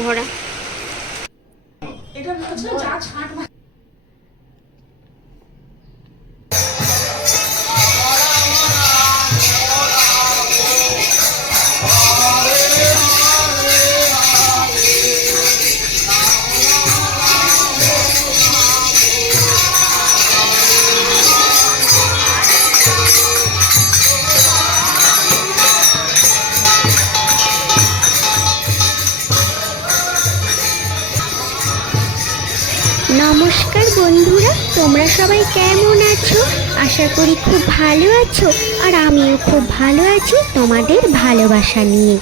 ঘোড়া এটা হচ্ছে ছাট নমস্কার বন্ধুরা, তোমরা সবাই কেমন আছো? আশা করি খুব ভালো আছো, আর আমিও খুব ভালো আছি তোমাদের ভালোবাসা নিয়ে।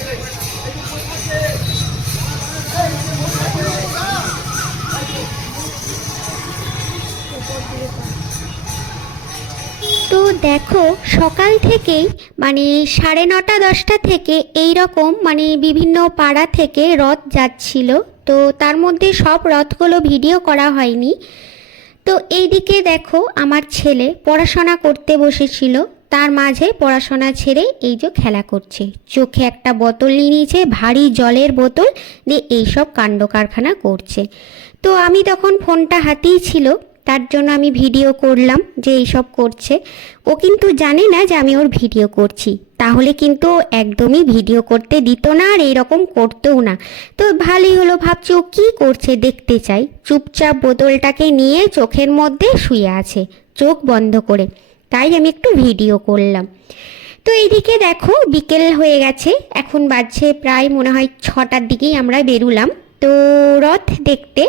তো দেখো, সকাল থেকেই মানে সাড়ে নটা, দশটা থেকে এই রকম মানে বিভিন্ন পাড়া থেকে রথ যাচ্ছিল। তো তার মধ্যে সব রথগুলো ভিডিও করা হয়নি। তো এইদিকে দেখো আমার ছেলে পড়াশোনা করতে বসেছিল। তার মাঝে পড়াশোনা ছেড়ে এই যে খেলা করছে। চোখে একটা বোতল নিয়ে নিয়েছে, ভারী জলের বোতল, দিয়ে এইসব কাণ্ড কারখানা করছে। তো আমি তখন ফোনটা হাতেই ছিল তার জন্য আমি ভিডিও করলাম যে এইসব করছে। ও কিন্তু জানে না যে আমি ওর ভিডিও করছি। তাহলে কিন্তু একদমই ভিডিও করতে দিত না আর এইরকম করতেও না। তো ভালোই হলো, ভাবছি ও কী করছে দেখতে চাই। চুপচাপ বোতলটাকে নিয়ে চোখের মধ্যে শুয়ে আছে, চোখ বন্ধ করে। তাই আমি একটু ভিডিও করলাম। তো এইদিকে দেখো, বিকেল হয়ে গেছে। এখন বাজছে প্রায় মনে হয় ছটার দিকেই আমরা বেরুলাম। তো রথ দেখতে,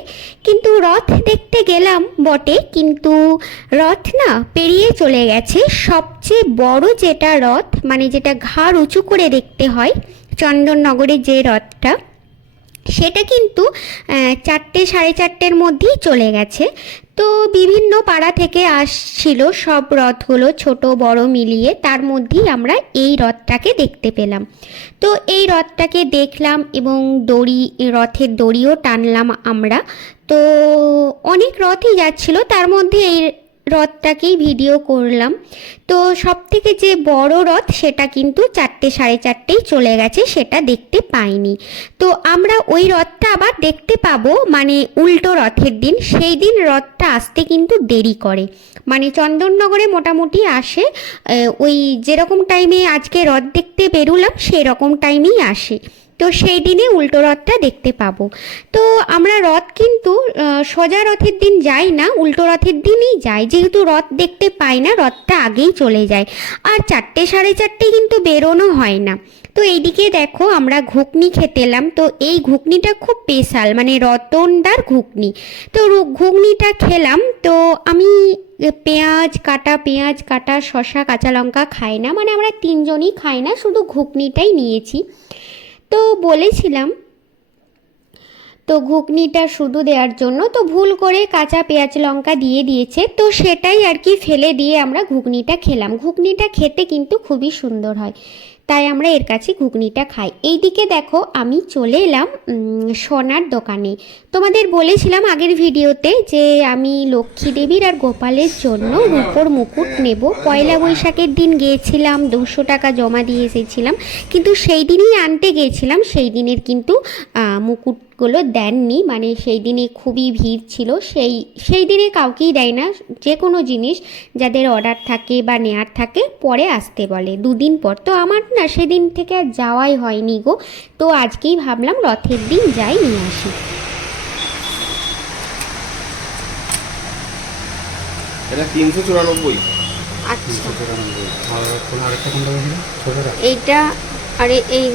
কিন্তু রথ দেখতে গেলাম বটে, কিন্তু রথ না পেরিয়ে চলে গেছে। সবচেয়ে বড় যেটা রথ মানে যেটা ঘাড় উঁচু করে দেখতে হয়, চন্দননগরে যে রথটা, সেটা কিন্তু চারটে সাড়ে চারটের মধ্যেই চলে গেছে। তো বিভিন্ন পাড়া থেকে আসছিল, সব রথগুলো ছোট, বড় মিলিয়ে। তার মধ্যেই আমরা এই রথটাকে দেখতে পেলাম। তো এই রথটাকে দেখলাম এবং দড়ি, রথের দড়িও টানলাম আমরা। তো অনেক রথই যাচ্ছিল, তার মধ্যে এই রথটাকেই ভিডিও করলাম। তো সব থেকে যে বড় রথ সেটা কিন্তু চারটে সাড়ে চারটেই চলে গেছে, সেটা দেখতে পাইনি। তো আমরা ওই রথটা আবার দেখতে পাবো মানে উল্টো রথের দিন। সেই দিন রথটা আসতে কিন্তু দেরি করে। মানে চন্দননগরে মোটামুটি আসে ওই যেরকম টাইমে আজকে রথ দেখতে বেরোলাম, সেরকম টাইমেই আসে। তো সেই দিনে উল্টো রথটা দেখতে পাবো। তো আমরা রথ কিন্তু সোজা রথের দিন যাই না, উল্টো রথের দিনই যাই। যেহেতু রথ দেখতে পাই না, রথটা আগেই চলে যায়। আর চারটে সাড়ে চারটে কিন্তু বেরোনো হয় না। তো এইদিকে দেখো আমরা ঘুগনি খেতে এলাম। তো এই ঘুগনিটা খুব স্পেশাল মানে রতনদার ঘুগনি। তো ঘুগনিটা খেলাম। তো আমি পেঁয়াজ কাটা পেঁয়াজ কাটা, শসা, কাঁচা লঙ্কা খাই না। মানে আমরা তিনজনই খাই না, শুধু ঘুগনিটাই নিয়েছি। তো বলেছিলাম, তো ঘুগনিটা শুধু দেওয়ার জন্য, তো ভুল করে কাঁচা পেঁয়াজ লঙ্কা দিয়ে দিয়েছে, তো সেটাই আর কি ফেলে দিয়ে আমরা ঘুগনিটা খেলাম। ঘুগনিটা খেতে কিন্তু খুবই সুন্দর হয়। তাই আমরা এর কাছে ঘুগনিটা খাই। এইদিকে দেখো আমি চলে এলাম সোনার দোকানে। তোমাদের বলেছিলাম আগের ভিডিওতে যে আমি লক্ষ্মী দেবীর আর গোপালের জন্য রূপোর মুকুট নেব। পয়লা বৈশাখের দিন গিয়েছিলাম দুশো টাকা জমা দিয়ে এসেছিলাম। কিন্তু সেই দিনই আনতে গিয়েছিলাম সেই দিনের কিন্তু আহ, মুকুটগুলো দেননি মানে সেই দিনে খুবই ভিড় ছিল। সেই সেই দিনে কাউকেই দেয় না যে কোনো জিনিস যাদের অর্ডার থাকে বা নেয়ার থাকে পরে আসতে বলে। দুদিন পর তো আমার না সেদিন থেকে আর যাওয়াই হয়নি গো। তো আজকেই ভাবলাম রথের দিন যাই নিয়ে আসি। এটা তিনশো চুরানব্বই। আচ্ছা। এইটা আরে এই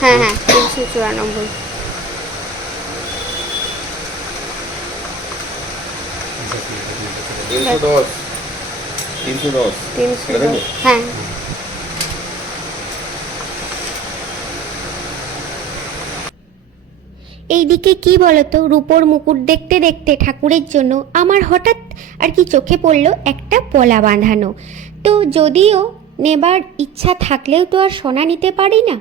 হ্যাঁ হ্যাঁ তিনশো চুরানব্বই। তিনশো দশ হ্যাঁ। এইদিকে কি বলতো রূপোর মুকুট দেখতে দেখতে ঠাকুরের জন্য আমার হঠাৎ আর কি চোখে পড়ল একটা পলা বাঁধানো। তো যদিও নেবার ইচ্ছা থাকলেও তো আর সোনা নিতে পারি না।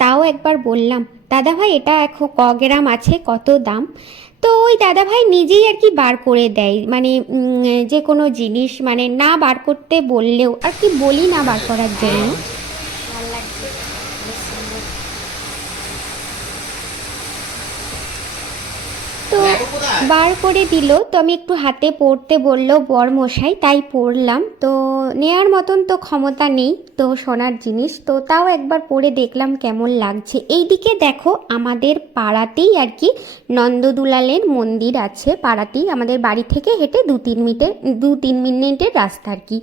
তাও একবার বললাম, দাদাভাই, এটা এখন ক গ্রাম আছে, কত দাম? তো ওই দাদাভাই নিজেই আর কি বার করে দেয় মানে যে কোনো জিনিস মানে না বার করতে বললেও, আর কি বলি না বার করার জন্য ভালো লাগছে বেশ সুন্দর তো বার করে দিল, তো আমি একটু হাতে পড়তে বলল, বর মশাই, তাই পড়লাম। তো নেয়ার মতন তো ক্ষমতা নেই, তো সোনার জিনিস, তো তাও একবার পরে দেখলাম কেমন লাগছে। এইদিকে দেখো, আমাদের পাড়াতেই আর কি নন্দদুলালের মন্দির আছে, পাড়াতেই আমাদের বাড়ি থেকে হেঁটে দু তিন মিনিটের, দু তিন মিনিটের রাস্তা আর কি।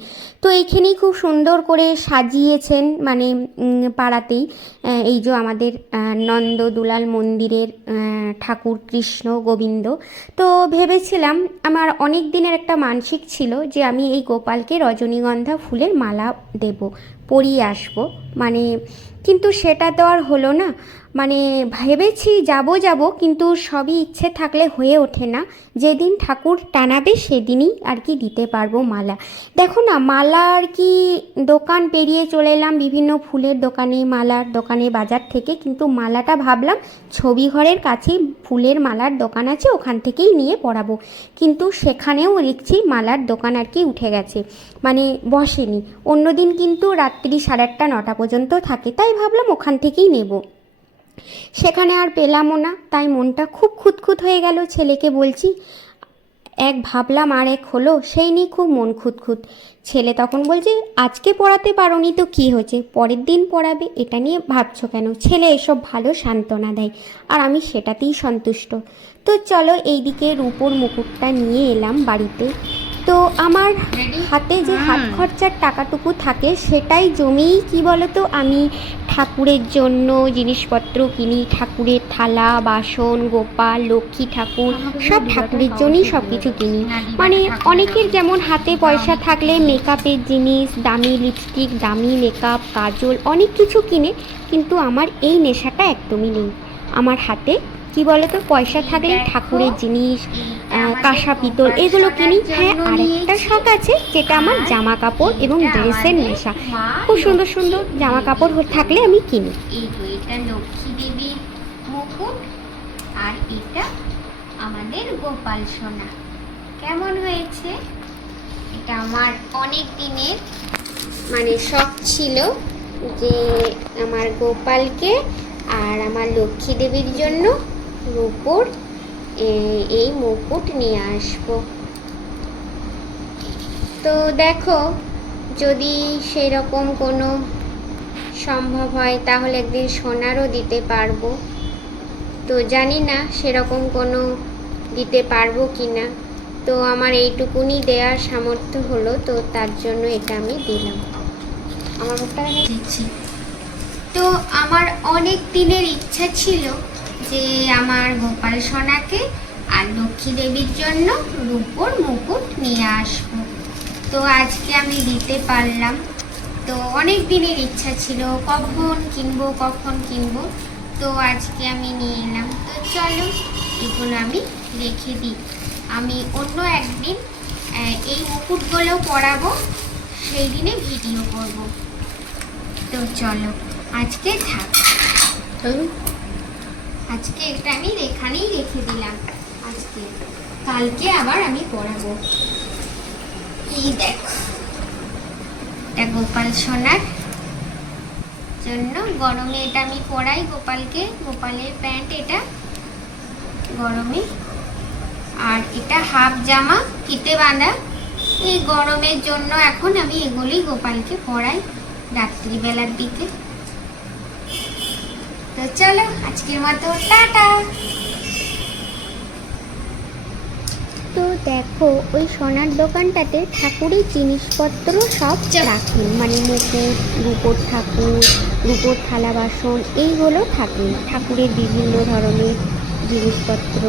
তো এইখানেই খুব সুন্দর করে সাজিয়েছেন মানে পাড়াতেই এই যে আমাদের নন্দদুলাল মন্দিরের ঠাকুর কৃষ্ণ গোবিন্দ। তো ভেবেছিলাম আমার অনেক দিনের একটা মানসিক ছিল যে আমি এই গোপালকে রজনীগন্ধা ফুলের মালা দেব, পরিয়ে আসব। মানে কিন্তু সেটা তো আর হলো না। মানে ভেবেছি যাব যাব, কিন্তু সবই ইচ্ছে থাকলে হয়ে ওঠে না। যেদিন ঠাকুর টানাবে সেদিনই আর কি দিতে পারব মালা। দেখো না, মালা আর কি দোকান পেরিয়ে চলে এলাম, বিভিন্ন ফুলের দোকানে, মালার দোকানে, বাজার থেকে। কিন্তু মালাটা ভাবলাম, ছবি ঘরের কাছেই ফুলের মালার দোকান আছে, ওখান থেকেই নিয়ে পরাবো কিন্তু সেখানেও দেখছি মালার দোকান আর কি উঠে গেছে। মানে বসেনি। অন্যদিন কিন্তু রাত্রি সাড়ে আটটা, নটা পর্যন্ত থাকে, তাই ভাবলাম ওখান থেকেই নেব। সেখানে আর পেলামও না তাই মনটা খুব খুঁতখুত হয়ে গেল ছেলেকে বলছি। এক ভাবলাম আর এক হলো সেই নিয়ে খুব মন খুঁতখুত। ছেলে তখন বলছে আজকে পড়াতে পারোনি তো কী হয়েছে? পরের দিন পড়াবে এটা নিয়ে ভাবছ কেন? ছেলে এসব ভালো সান্ত্বনা দেয় আর আমি সেটাতেই সন্তুষ্ট। তো চলো এইদিকে রূপোর মুকুটটা নিয়ে এলাম বাড়িতে। তো আমার হাতে যে হাত খরচার টাকাটুকু থাকে সেটাই জমেই কি বলতো আমি ঠাকুরের জন্য জিনিসপত্র কিনি, ঠাকুরের থালা, বাসন, গোপাল, লক্ষ্মী ঠাকুর, সব ঠাকুরের জন্যই সব কিছু কিনি। মানে অনেকের যেমন হাতে পয়সা থাকলে মেকআপের জিনিস, দামি লিপস্টিক দামি মেকআপ কাজল, অনেক কিছু কিনে, কিন্তু আমার এই নেশাটা একদমই নেই। আমার হাতে কি বলতো, পয়সা থাকলে ঠাকুরের জিনিস কাঁসা, পিতল এগুলো কিনি। হ্যাঁ আরেকটা শখ আছে, যেটা আমার জামা কাপড় এবং ড্রেসের নেশা। খুব সুন্দর সুন্দর জামা কাপড় থাকলে আমি কিনি। এটা লক্ষ্মী দেবীর মুকুট, আর এটা আমাদের গোপাল সোনা। কেমন হয়েছে? এটা আমার অনেক দিনের মানে শখ ছিল যে আমার গোপালকে আর আমার লক্ষ্মী দেবীর জন্য রূপোর এই মুকুট নিয়ে আসব। তো দেখো যদি সেরকম কোনো সম্ভব হয় তাহলে একদিন সোনারও দিতে পারব। তো জানি না সেরকম কোনো দিতে পারব কি না তো আমার এইটুকুনি দেওয়ার সামর্থ্য হলো তো তার জন্য এটা আমি দিলাম। আমার মুখটা দিচ্ছি। তো আমার অনেক দিনের ইচ্ছা ছিল যে আমার গোপাল সোনাকে আর লক্ষ্মী দেবীর জন্য রূপোর মুকুট নিয়ে আসব। তো আজকে আমি দিতে পারলাম। তো অনেক দিনের ইচ্ছা ছিল, কখন কিনবো কখন কিনবো, তো আজকে আমি নিয়ে এলাম। তো চলো এগুলো আমি রেখে দিই। আমি অন্য একদিন এই মুকুটগুলো পরাবো, সেই দিনে ভিডিও করব। তো চলো, আজকে থাক। আজকে এটা আমি এখানেই রেখে দিলাম, আজকে। কালকে আবার আমি পড়াবো। এই দেখো। এটা গোপাল সোনার জন্য। গরমে এটা আমি পরাই গোপালকে। গোপালের প্যান্ট এটা গরমে। আর এটা হাফ জামা ফিতে বাঁধা। এই গরমের জন্য এখন আমি এগুলি গোপালকে পরাই রাত্রিবেলার দিকে। তো চলো আজকের মতো টাটা। তো দেখো ওই সোনার দোকানটাতে ঠাকুরের জিনিসপত্র সব রাখে। মানে মুকুট রূপোর ঠাকুর রূপোর থালা বাসন এইগুলো থাকে ঠাকুরের বিভিন্ন ধরনের জিনিসপত্র।